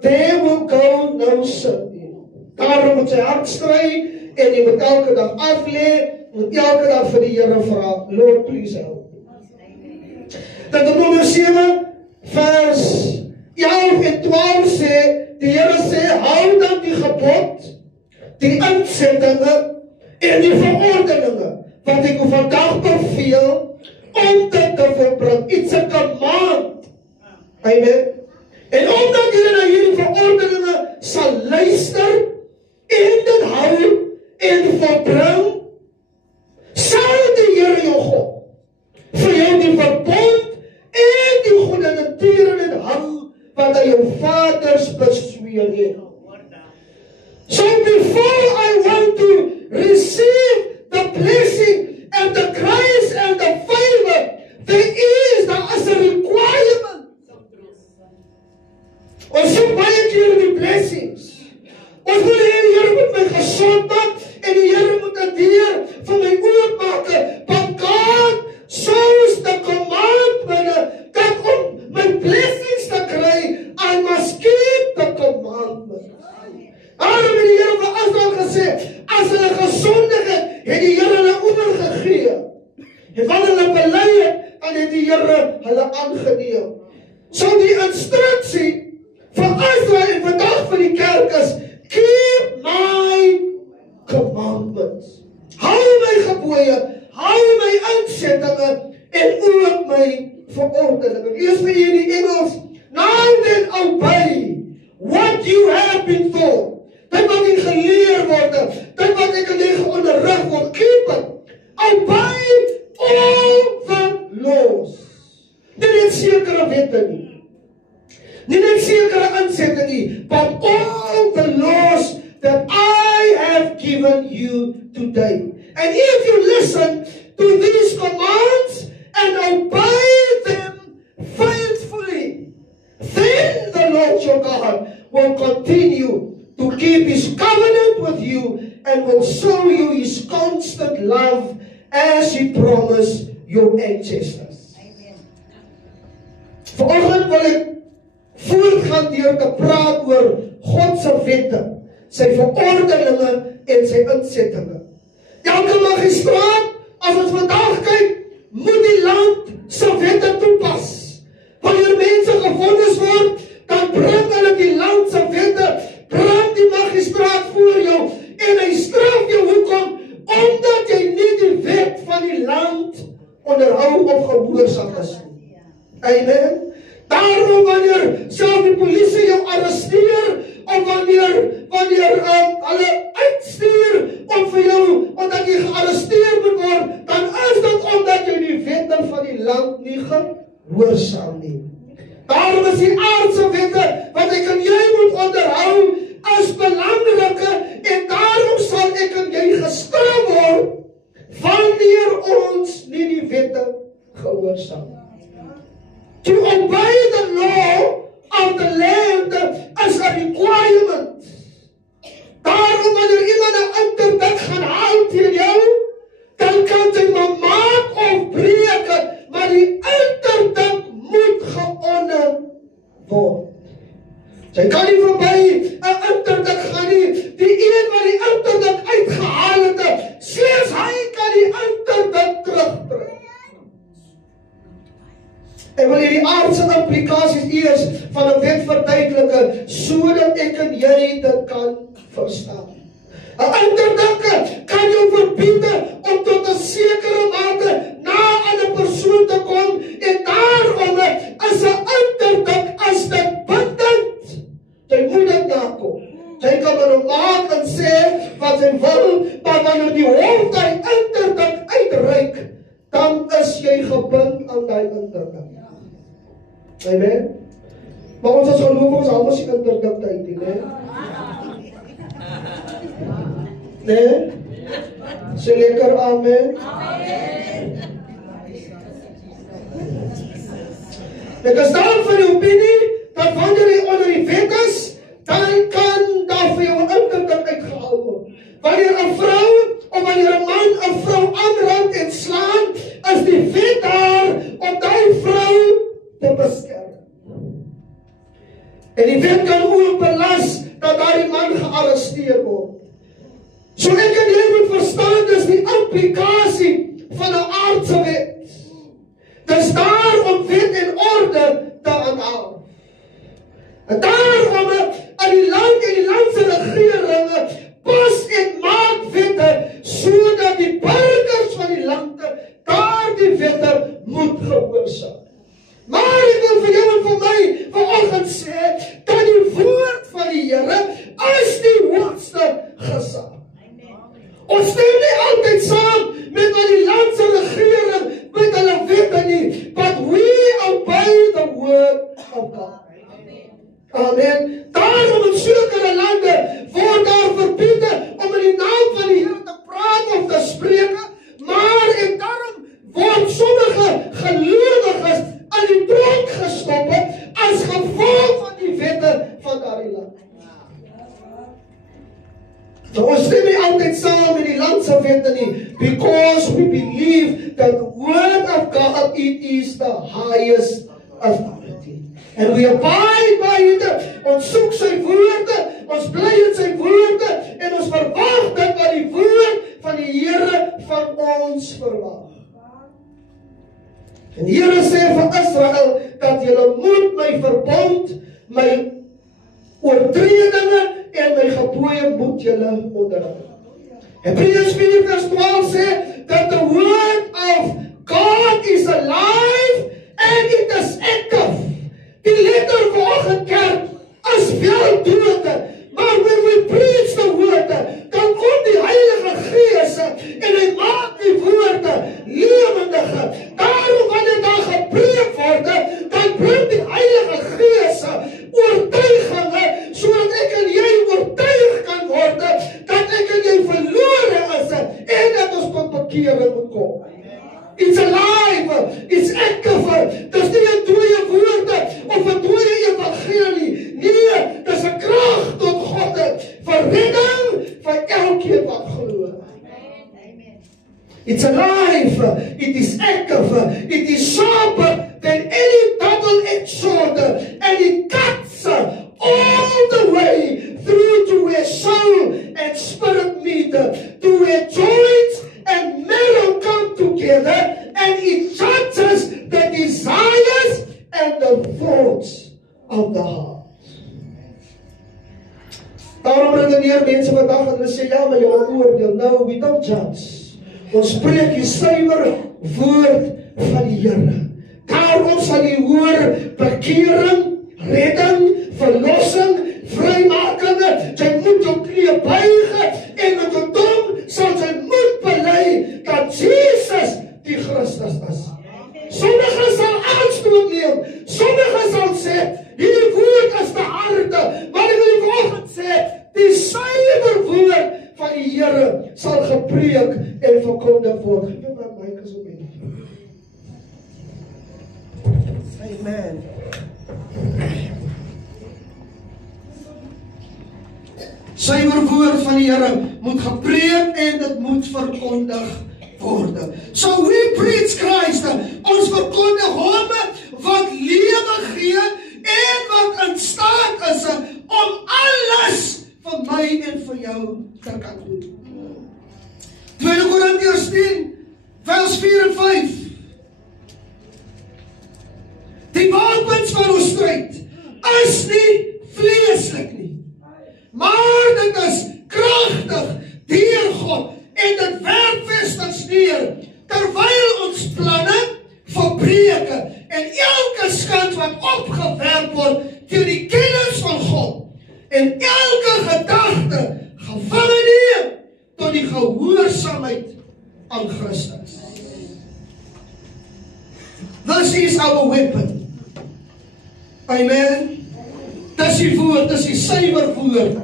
there will go no sin. Daarom moet sy hart stry, en jy moet elke dag aflê, moet elke dag vir die Here vra, Lord, please help. Deuteronomium 7, vers 11 en 12 sê, die Here sê, hou dan die gebod, die insettinge en die verordeninge, wat ek u vandag beveel, om dit te volbring. It's a command. Amen. En omdat julle na hierdie verordeninge sal luister, en dit hou, en volbring, sal die Here jou God vir jou die verbond en die goeie natuur en hou wat hy jou vaders besweer het. So before I want to receive the blessing and the grace and the favor, there is a requirement. Ons soek baie keer die blessings. Ons wil hê die Here moet my gesond maak en die Here moet 'n deur vir my oopmaak. But God shows the commandment dat om my blessings te kry, I must keep the commandment. Daarom het die Here vir Israel gesê, as hulle gesondig het die Here hulle oorgegee. En wanneer hulle bely het, dan het die Here hulle aangeneem. So die instruksie vir Israel en vandag vir die kerk is, keep my commandments. Hou my gebooie, hou my insettinge en ook my verordeninge. Eers vir hier die Engels, now then obey what you have been taught. Dit wat ek geleer word, dit wat ek in jy geonderrig word, keep it. Obey all the laws. Nie net sekere wette nie. Nie net sekere insetting nie, but all the laws that I have given you today. And if you listen to these commands and obey them faithfully, then the Lord your God will continue to keep His covenant with you and will show you His constant love as He promised your ancestors. Vanoggend wil ek voortgaan deur te praat oor God se wette, sy verordeninge en sy insettinge. Elke magistraat, as ons vandag kyk, moet die land se wette toepas. Wanneer mense gevonnis word, dan bring hulle die land se wette, bring die magistraat voor jou, en hy straf jou. Hoekom? Omdat jy nie die wet van die land onderhou of gehoorsaam is. Amen. Daarom wanneer self die polisie jou arresteer, of wanneer hulle uitstuur om vir jou, omdat jy gearresteer moet word, dan is dit omdat jy die wette van die land nie gehoorsaam nie. Daarom is die aardse wette wat ek en jy moet onderhou as belangrike, en daarom sal ek en jy gestraf word wanneer ons nie die wette gehoorsaam. To obey the law of the land is a requirement. Daarom wanneer iemand 'n interdikt gaan haal teen jou, dan kan jy maar maak of breek, maar die interdikt moet gehoor word. Jy kan nie verby 'n interdikt gaan nie. Die een wat die interdikt uitgehaal het, slegs hy kan die interdikt terugtrek. Ek wil hierdie aardse implikasies eers van 'n wet verduidelike, sodat ek en jy dit kan verstaan. 'n Interdikt kan jou verbied om tot 'n sekere mate na 'n persoon te kom, en daarom is 'n interdikt as dit bindend. Jy moet dit nakom. Jy kan maar maak en sê wat jy wil, maar wanneer die hof daai interdikt uitreik, dan is jy gebind aan daai interdikt. Amen. Maar ons as gelowiges almal sien interdikt uit, né? Nee? Sê lekker amen. Ek is dan van die opinie dat wanneer jy onder die wet is, dan kan daar vir jou 'n interdikt uitgehaal word. Wanneer 'n vrou of wanneer 'n man 'n vrou aanrand en slaan, is die wet daar om daai vrou te beskerm. En die wet kan ook belas dat daardie man gearresteer word. So ek en jy moet verstaan, dis die implikasie van 'n aardse wet. Dis daar om wet en orde te handhaaf. En daarom aan die land en die landse regeringe pas en maak wette sodat die burgers van die lande daardie wette moet gehoorsaam. Maar ek wil vir jou en vir my vanoggend sê dat die woord van die Here is die hoogste gesag. Ons stem nie altyd saam met wat die landse regering met hulle wette nie, but we obey the word of God. Amen. Daarom in sekere lande word daar verbied om in die naam van die Here te praat of te spreek, maar en daarom word sommige gelowiges aan die tronk gestop as gevolg van die wette van daardie land. So ons stem nie altyd saam met die landse wette nie, because we believe that the word of God, it is the highest authority. And we abide by it. Ons soek sy woorde, ons bly in sy woorde, en ons verwag dit wat die woord van die Here van ons verwag. En die Here sê vir Israel, dat julle moet my verbond, my oortredinge en my gebooie moet julle onderhou. Hebreërs 4:12 sê, that the word of God is alive and it is active. Die letter vanoggend kerk is wel dood, maar when we preach the word, dan kom die Heilige Gees en hy maak die woorde lewendig. Daarom wanneer daar gepreek word, dan bring die Heilige Gees oortuiging, sodat ek en jy oortuig kan word, dat ek en jy verlore is, en dat ons tot bekering moet kom. It's alive, it's active, dis nie 'n dooie woorde of 'n dooie evangelie, nee, dis 'n krag tot God, vir redding, vir elkeen wat glo. It's alive, it is active, it is sharper than any double-edged sword, and it cuts all the way through to where soul and spirit meet, to where joints and marrow come together, and it judges the desires and the thoughts of the heart. Daarom redeneer mense vandag en hulle sê, ja, maar jy oordeel. No, we don't judge. Ons spreek die suiwer woord van die Here. Daarom sal jy hoor bekering, redding, verlossing, vrymaking. Jy moet jou knieë buig en met jou tong sal jy moet bely dat Jesus die Christus is. Sommige sal aanstoot neem, sommige sal sê, hierdie woord is te harde, maar ek wil vanoggend sê, die suiwer woord van die Here sal gepreek en verkondig word. Geef my mic as op hierdie. Amen. Suiwer woord van die Here moet gepreek en dit moet verkondig word. So we preach Christ. Ons verkondig hom wat lewe gee en wat in staat is om alles vir my en vir jou te kan doen. 2 Korintiërs 10 vers 4 en 5. Die wapens van ons stryd is nie vleeslik nie, maar dit is kragtig deur God en dit werk vestig neer, terwyl ons planne verbreek en elke skand wat opgewerp word teen die kennis van God en elke gedagte gevange neem tot die gehoorsaamheid aan Christus. This is our weapon. Amen. Dis die woord, dis die suiwer woord.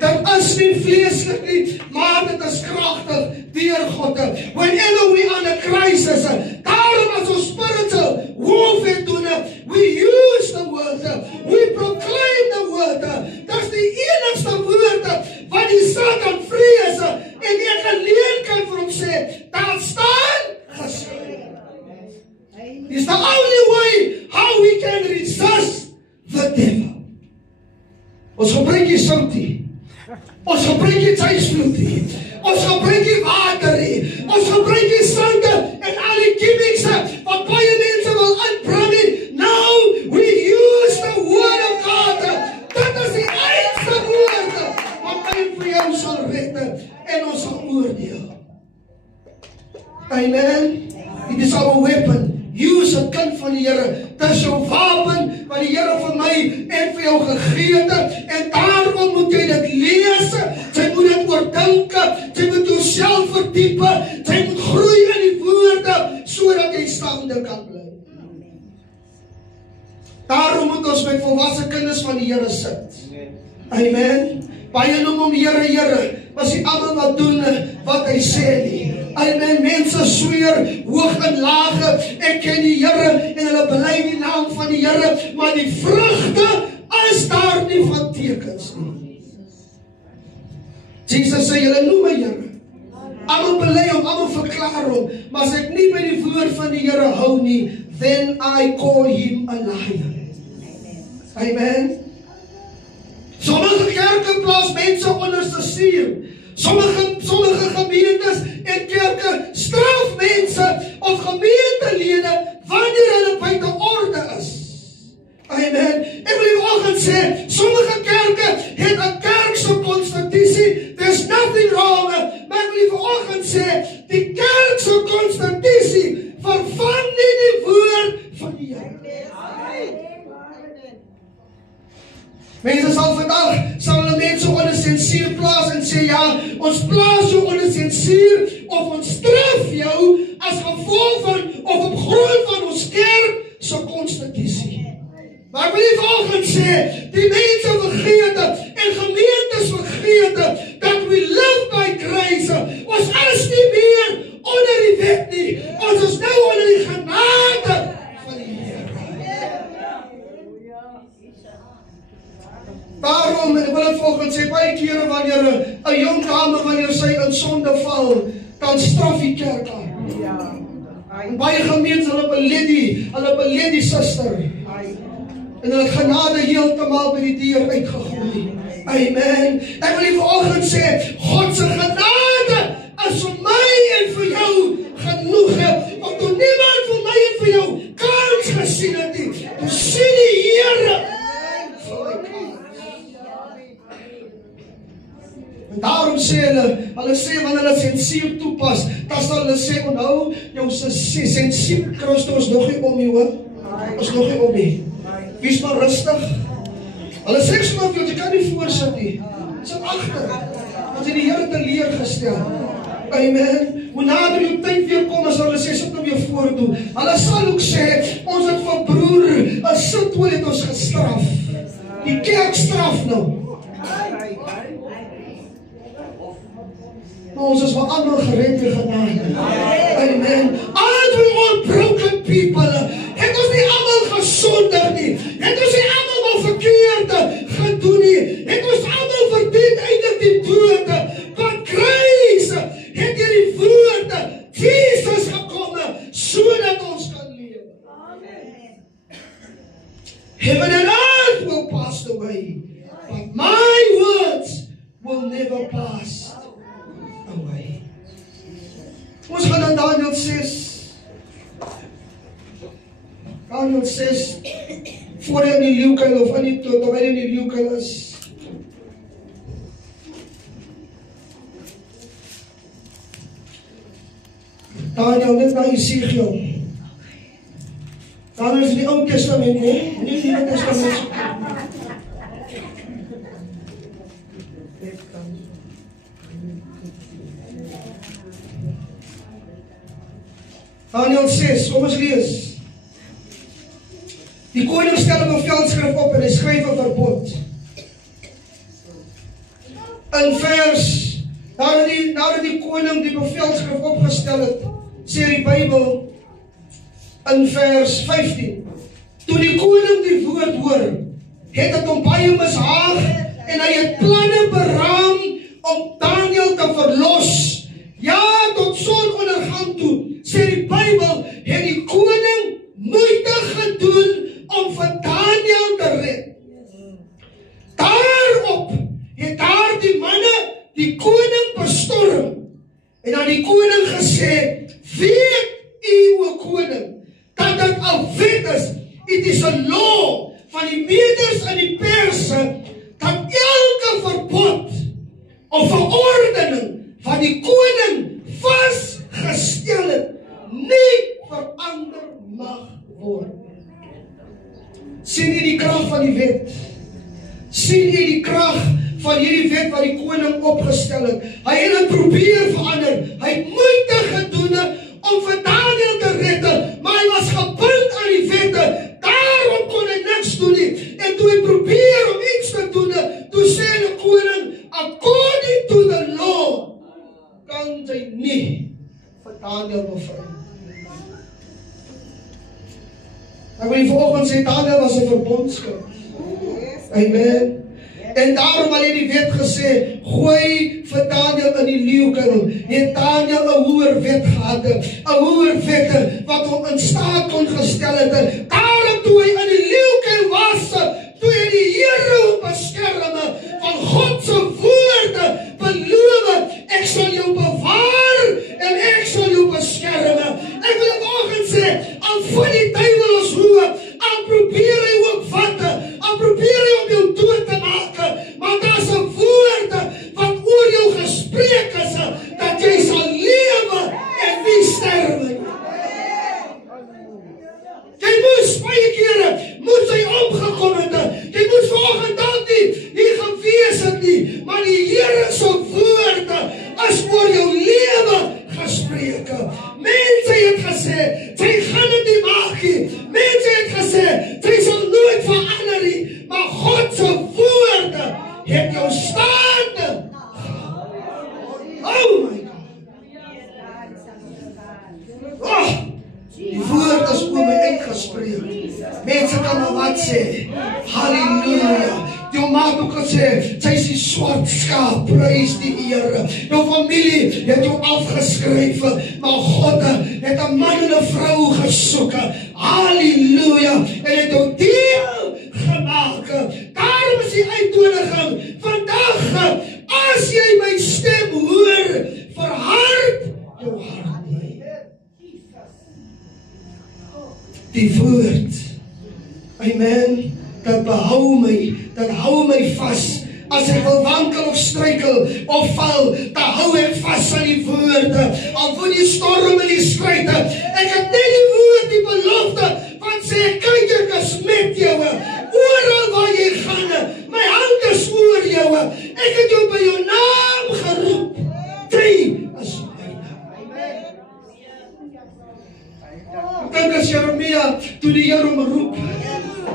Dit is nie vleeslik nie, maar dit is kragtig deur God. Whenever we are in a crisis, daarom as ons spiritual warfare doen, we use the word, we proclaim the word. Dis die enigste woord wat die Satan vrees en ek alleen kan vir hom sê, daar staan geskrywe. It's the only way how we can resist the devil. Ons gebruik nie sout nie. Ons gebruik nie tuisvloed nie. Ons gebruik nie water nie. Ons gebruik nie soute en al die chemics wat baie mense wil inbring nie. Now we use the word of God. Dit is die einste woord wat my vir jou sal rette en ons sal oordeel. Amen. It is our weapon. Use 'n kind van die Here. Dit is jou wapen wat die Here vir my en vir jou gegee het. En daarom moet jy dit lees. Jy moet dit oordink. Jy moet jouself verdiep. Jy moet groei in die woorde sodat jy staande kan bly. Daarom moet ons met volwasse kinders van die Here sit. Amen. Baie noem hom Here, Here. Maar sy almal wat doen wat hy sê nie. Amen. Mense sweer hoog en laag, ek ken die Here en hulle bely die naam van die Here, maar die vrugte is daar nie van tekens nie. Jesus sê, julle noem my Here. Almal bely hom, almal verklaar hom, maar as ek nie by die woord van die Here hou nie, then I call him a liar. Amen. Sommige kerke plaas mense onder struktuur. Sommige gemeentes en kerke straf mense of gemeentelede wanneer hulle buite orde is. Amen. Ek wil vanoggend sê, sommige kerke het 'n kerkse konstitusie. There's nothing wrong. Maar ek wil vanoggend sê, die kerkse konstitusie vervang nie die woord van die Here. Mense sal vandag, sal hulle mense onder sensuur plaas en sê, ja, ons plaas jou onder sensuur, of ons straf jou, as gevolg van, of op grond van ons kerk, so konstitusie. Maar ek wil nie vanoggend sê, die mense vergeet, en gemeentes vergeet, dat we live by grace, ons is nie meer onder die wet nie, ons is nou onder die genade van die Here. Daarom, ek wil het volgens sê, baie kere wanneer 'n jong dame, wanneer sy in sonde val, dan straf die kerk haar. En baie gemeentes, hulle beleed die suster. En hulle genade heeltemal by die deur uitgegooi. Amen. Ek wil vanoggend sê, God se genade is vir my en vir jou genoeg. Want toe niemand vir my en vir jou kans gesien het nie, toe sien die Here vir my kans. En daarom sê hulle sê wanneer hulle sensuur toepas, dan sal hulle sê, onthou, jou sensuur Christus nog nie om jou, is nog nie om nie. Wees maar rustig. Hulle sê sommer vir jou, jy kan nie voorsit nie. Sit agter. Want jy die Here te leer gestel. Amen. Hoe nader jou tyd weer kom, as hulle sê, sit nou weer voordoen. Hulle sal ook sê, ons het van broer, as sit toe het ons gestraf. Die kerk straf nou. Maar ons is maar allemaal gered en genade. Amen. Aren't we all broken people? Het ons nie allemaal gesondig nie. Het ons nie allemaal verkeerd gedoen nie. Het ons allemaal verdien eindig die dood. But grace het hier die woord Jesus gekomme, sodat ons kan lewe. Heaven and earth will pass away, but my words will never pass away. Ons gaan aan Daniel 6. Daniel 6, voor hy in die leeukuil, of in die dood, of hy in die leeukuil is. Daniel, net na Esegiel. Daniel is in die Ou Testament, nie? Nie die Nuwe Testament. Daniel 6, kom ons lees. Die koning stel 'n veldskrif op en hy skryf 'n verbod. In vers, nadat die koning die bevelskrif opgestel het, sê die Bybel in vers 15, toe die koning die woord hoor, het dit hom baie mishaag en hy het planne beraam om Daniel te verlos. Ja, tot sonondergang toe, sê die Bybel, het die koning moeite gedoen om vir Daniel te red. Daar die koning bestorm en aan die koning gesê, weet u o koning, dat dit 'n wet is, it is a law van die Meders en die Perse, dat elke verbod of verordening van die koning vasgestel het, nie verander mag word. Sien jy die krag van die wet? Sien jy die krag van hierdie wet wat die koning opgestel het? Hy het dit probeer verander. Hy het moeite gedoen om vir Daniël te red, maar hy was gebind aan die wette. Daarom kon hy niks doen nie. En toe hy probeer om iets te doen, toe sê die koning, according to the law, kan jy nie vir Daniël bevry. Ek wil die vanoggend sê, Daniël was 'n verbondskind. Amen. En daarom al het die wet gesê, gooi vir Daniël in die leeukuil. Het Daniël 'n hoër wet gehad, 'n hoër wet wat hom in staat kon gestel het. Daarom toe hy in die leeukuil was, toe hy die Here hom beskerm van God se woorde beloof, ek sal jou bewaar en ek sal jou beskerm. Ek wil vanoggend sê, al van die duiwel ons hoe, al probeer hy ook wat, al probeer hy om jou dood te maak, maar daar's 'n woord wat oor jou gespreek is, dat jy sal lewe en nie sterwe nie. Jy moes baie kere, moes hy omgekom het, jy moes vanoggend dalk nie gewees het nie, maar die Here se woord is oor jou lewe gespreek. Mense het gesê, jy gaan dit nie maak nie. Mense het gesê, jy sal nooit verander nie, maar God se woord het jou staande. Oh my God. Oh, die woord is oor my uitgespreek. Mense kan maar wat sê. Halleluja. Jou maat ook gesê, sy is die swart skaap, prys die Here. Jou familie het jou afgeskryf, maar God het 'n man en 'n vrou gesoek. Halleluja. En het jou deel gemaak. Daarom is die uitnodiging vandag, as jy my stem hoor, verhard jou hart nie. Die woord, amen, dat behou my, dat hou my vas. As ek wil wankel of struikel of val, dan hou ek vas aan die woord. Al voel die storm en die stryd, ek het net die woord, die belofte, wat sê, kyk ek is met jou, oral waar jy gaan, my hand is oor jou, ek het jou by jou naam geroep, jy is myne. Ek dink as Jeremia, toe die Here hom roep,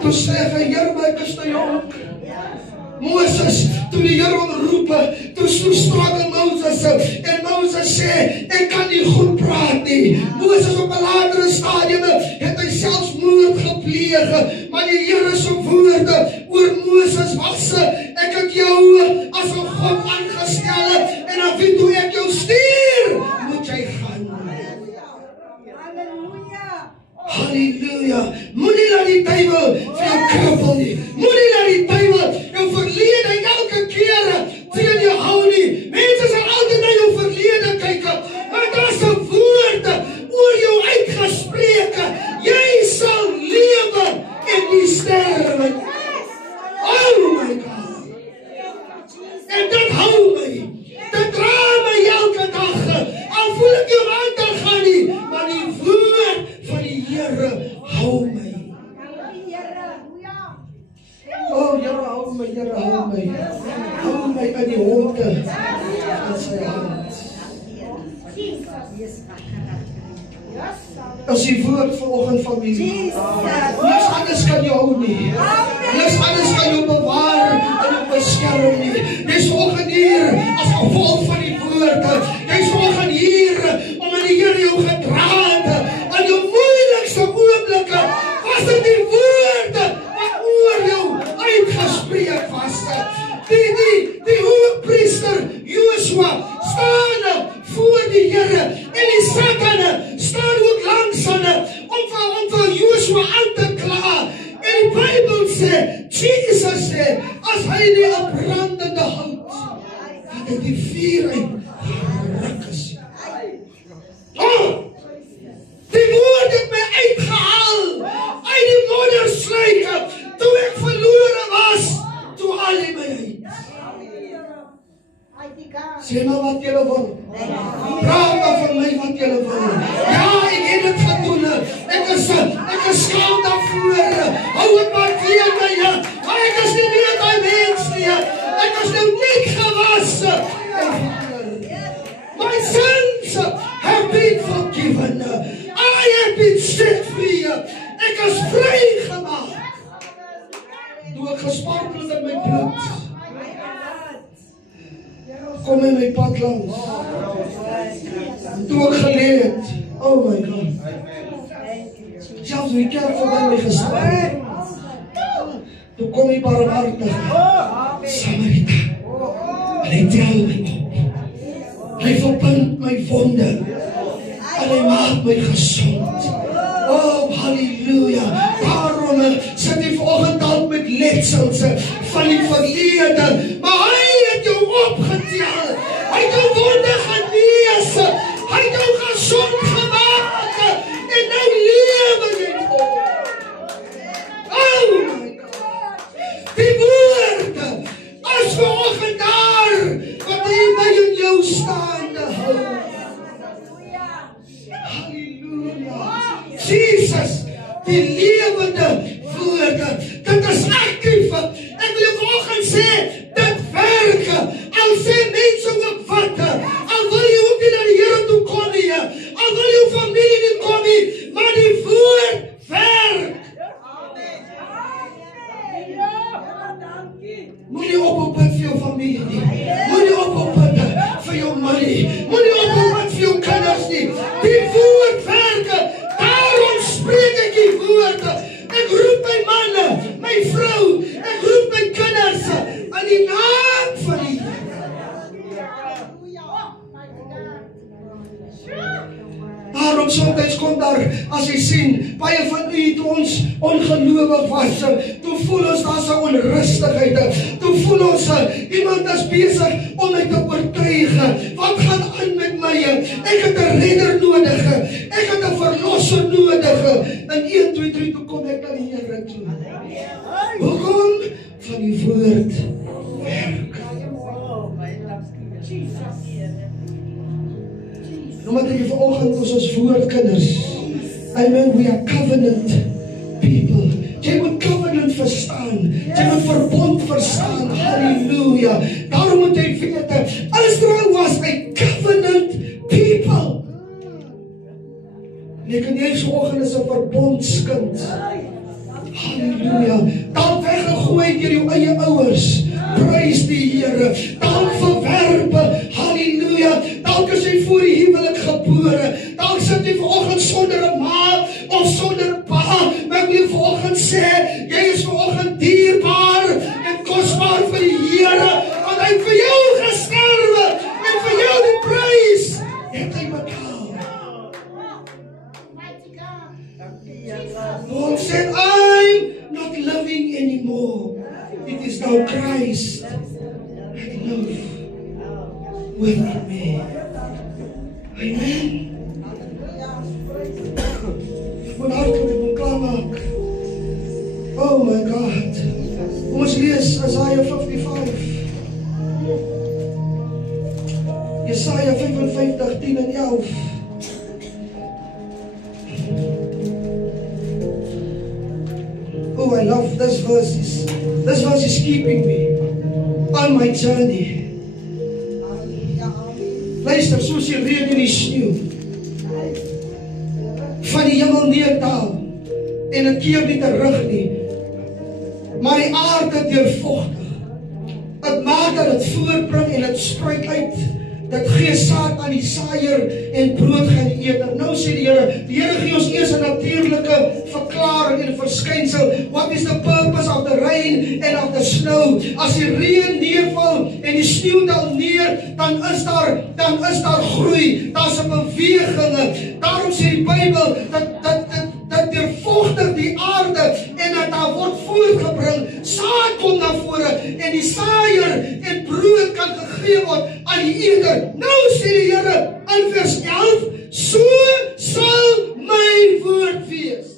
toe sê hy, Here, maar ek is na jou ook. Moses, toe die Here hom roep, toe struggle Moses, en Moses sê, ek kan nie goed praat nie. Moses op 'n latere stadium, het hy selfs moord gepleeg, maar die Here se woorde oor Moses was, ek het jou as 'n God aangestel, en aan wie toe ek jou stuur, moet jy gaan. Halleluja. Moenie laat die duiwel vir jou krippel nie. Moenie laat die duiwel jou verlede elke keer teen jou hou nie. Mense sal altyd na jou verlede kyk, maar daar's 'n woord oor jou uitgespreek. Jy sal lewe en nie sterwe nie. Oh my God. En dit hou my. Dit dra my elke dag. Al voel ek jou aan te gaan nie, maar die woord van die Here hou my. Oh, Here hou my, Here hou my. Hou my in die honde in sy hand. As die woord vanoggend familie. Niks anders kan jou hou nie. Niks anders kan jou bewaar en jou beskerm nie. Jy's vanoggend hier as gevolg van die woord. Jy's vanoggend hier omdat die Here jou gedra het in jou moeilikste oomblikke. Was dit die woord wat oor jou uitgespreek was? Die hoëpriester Joshua staan voor die Here en die Satan staan ook langs hom om vir Joshua aan te kla. En die Bybel sê, Jesus sê, as hy nie 'n brandende hout dat hy die vuur uit geruk is. Die woord het my uitgehaal uit die moddersluike, toe ek verlore was, toe al hy my uit. Sê maar wat julle wil. Praat maar vir my wat julle wil. Ja, ek het dit gedoen. Ek is skaam daarvoor. Hou het maar tegen my. Maar ek is nie meer die mens nie. Ek is nou niet gewas. My sins have been forgiven. I have been set free. Ek is vrygemaak. Toe ek gespartel het in my bloed. Kom in my pad langs. Toe ek geleed. Oh my God. Selfs die kerk voorbij my gestap. Toe kom die barmhartige Samarita. En hy tel my op. Hy verbind my wonde. En hy maak my gezond. Oh, halleluja. Daarom sit hy vanoggend al met letsels van die verlede. Maar hy het jou opgetel. Hy het jou wonde genees. Hy het jou gezond gemaak. En nou lewe jy voor. Oh my God. Die woorde is vanoggend daar. Wat hy by in jou staande hou. Jesus, die lewende woorde, dit is actief. Ek wil jou vanoggend sê, dit werk. Al sê mense ook wat, al wil jy ook nie na die Here toe kom nie, al wil jou familie nie kom nie, maar die woord werk. Moet nie ophou vir jou familie nie, moet nie ophou vir jou man nie, moet nie ophou vir jou kinders nie, die woord werk. Daarom spreek ek die woorde. Ek roep my manne, my vrou, ek roep my kinders in die naam van die Daarom soms kom daar, as jy sien, baie van u toe ons ongelowig was, toe voel ons daar so onrustigheid, toe voel ons, iemand is besig om my te oortuig, wat gaan aan met my, ek het 'n redder nodig, ek het 'n verlosser nodig, en 1, 2, 3, toe kom ek na die Here toe. Hoekom? Van die woord werk. Omdat jy vanoggend ons woordkinders. Amen, we are covenant people. Jy moet covenant verstaan. Jy moet verbond verstaan. Halleluja. Daarom moet jy weet, Israel was a covenant people. Jy kan jy vanoggend is 'n verbondskind. Halleluja. Dalk weggegooi deur jou eie ouers. Prys die Here. Dalk verwerp. Halleluja. Dalk is jy voor die huwelik gebore. Dalk sit jy vanoggend sonder 'n ma of sonder 'n pa. Maar ek wil vanoggend sê, jy is vanoggend dierbaar en kosbaar vir die Here, want hy het vir jou gesterwe en vir jou die prys het hy betaal. God said, I'm not living anymore. It is now Christ that lives within me. Amen. Moet hartelijk moet klaarmaak. Oh my God. Kom ons lees Isaiah 55. Jesaja 55, 10 en 11. Oh, I love this verse. This verse is keeping me on my journey. Luister, soos die reën en die sneeu van die hemel neerdaal en het keer nie terug nie, maar die aarde deurvogtig. Het maak dat het voortbring en het spruit uit. Dit gee saad aan die saaier en brood aan die eter. Nou sê die Here gee ons eers 'n natuurlike verklaring en verskynsel. What is the purpose of the rain and of the snow? As die reën neerval en die sneeu dal neer, dan is daar groei. Daar's 'n beweging. Daarom sê die Bybel dat deurvogtig die aarde en dat daar word voortgebring. Saad kom na vore en die saaier en brood kan gegee word aan die eter. Nou sê die Here in vers 11, so sal my woord wees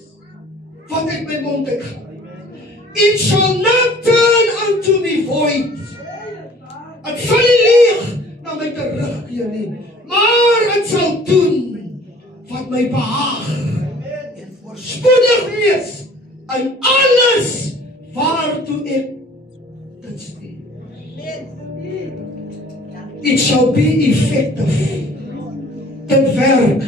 wat uit my mond uitgaan. It shall not turn unto me void. Het sal nie leeg na my terugkeer nie, maar het sal doen wat my behaag en voorspoedig wees in alles waartoe ek dit stuur. It shall be effective. Dit werk.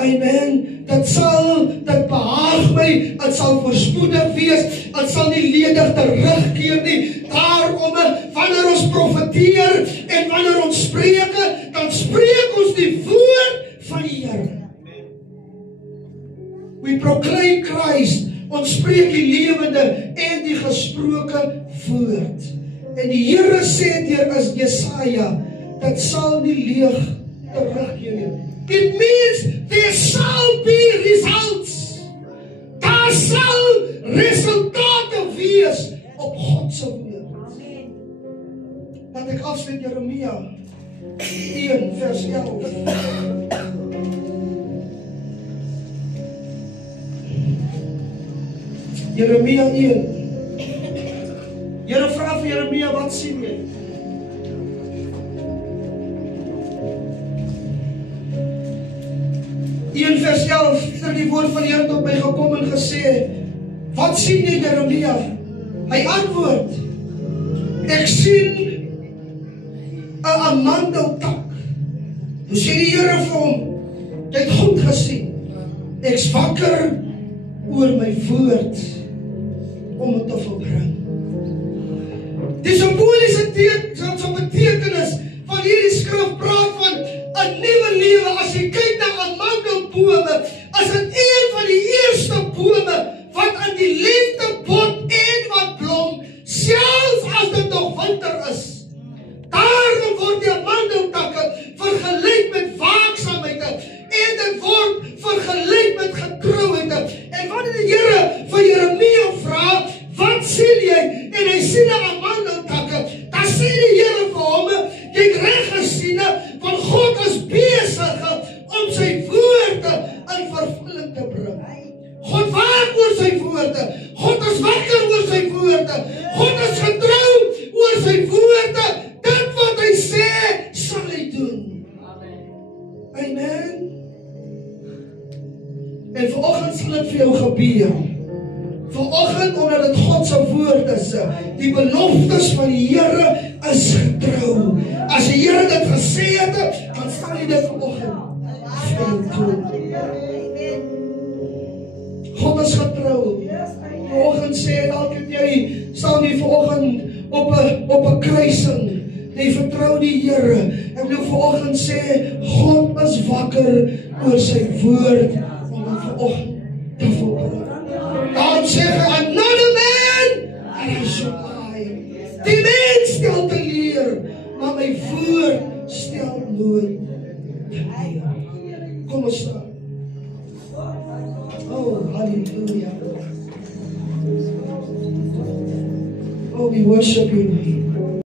Amen. Dit behaag my, dit sal voorspoedig wees, dit sal nie ledig terugkeer nie. Daarom, wanneer ons profeteer en wanneer ons spreek, dan spreek ons die woord van die Here. We proclaim Christ. Ons spreek die lewende en die gesproke woord. En die Here sê deur as Jesaja, dit sal nie leeg terugkeer nie. It means there shall be results. Daar sal resultate wees op God se woord. Laat ek afsluit Jeremia 1 vers 11. Jeremia 1. Here vra vir Jeremia, wat sien jy? In vers 11 het die woord van die Here tot my gekom en gesê, wat sien jy Jeremia? Hy antwoord, ek sien 'n amandeltak. Toe sê die Here vir hom, jy het goed gesien. Ek's wakker oor my woord om dit te volbring. Die simboliese betekenis van hierdie skrif praat van 'n nuwe lewe. As jy kyk na amandelbome, as dit een van die eerste bome wat in die lente bot en wat blom, selfs as dit nog winter is. Daarom word die amandeltakke vergelyk met waaksaamheid en dit word vergelyk met getrouheid. En wanneer die Here vir Jeremia vra, wat sien jy? En hy sien 'n amandeltakke. Dan sê die Here vir hom, jy het reg gesien, want God is besig om sy woorde in vervulling te bring. God waak oor sy woorde. God is wakker oor sy woorde. God is getrou oor sy woorde. Dit wat hy sê, sal hy doen. Amen. En vanoggend sal dit vir jou gebeur. Vanoggend, omdat dit God se woord is, die beloftes van die Here is getrou. As die Here dit gesê het, dan sal hy dit vanoggend vir jou doen. God is getrou. Vanoggend sê dalk jy staan nie vanoggend op 'n kruising. Jy vertrou die Here. Ek wil vanoggend sê God is wakker oor sy woord om dit vanoggend te volbring. Daarom sê hy, another man, I shall lie. Die mens stel te leer, maar my woord stel nooit te leer. Kom ons staan. Oh, hallelujah. Oh, we worship you.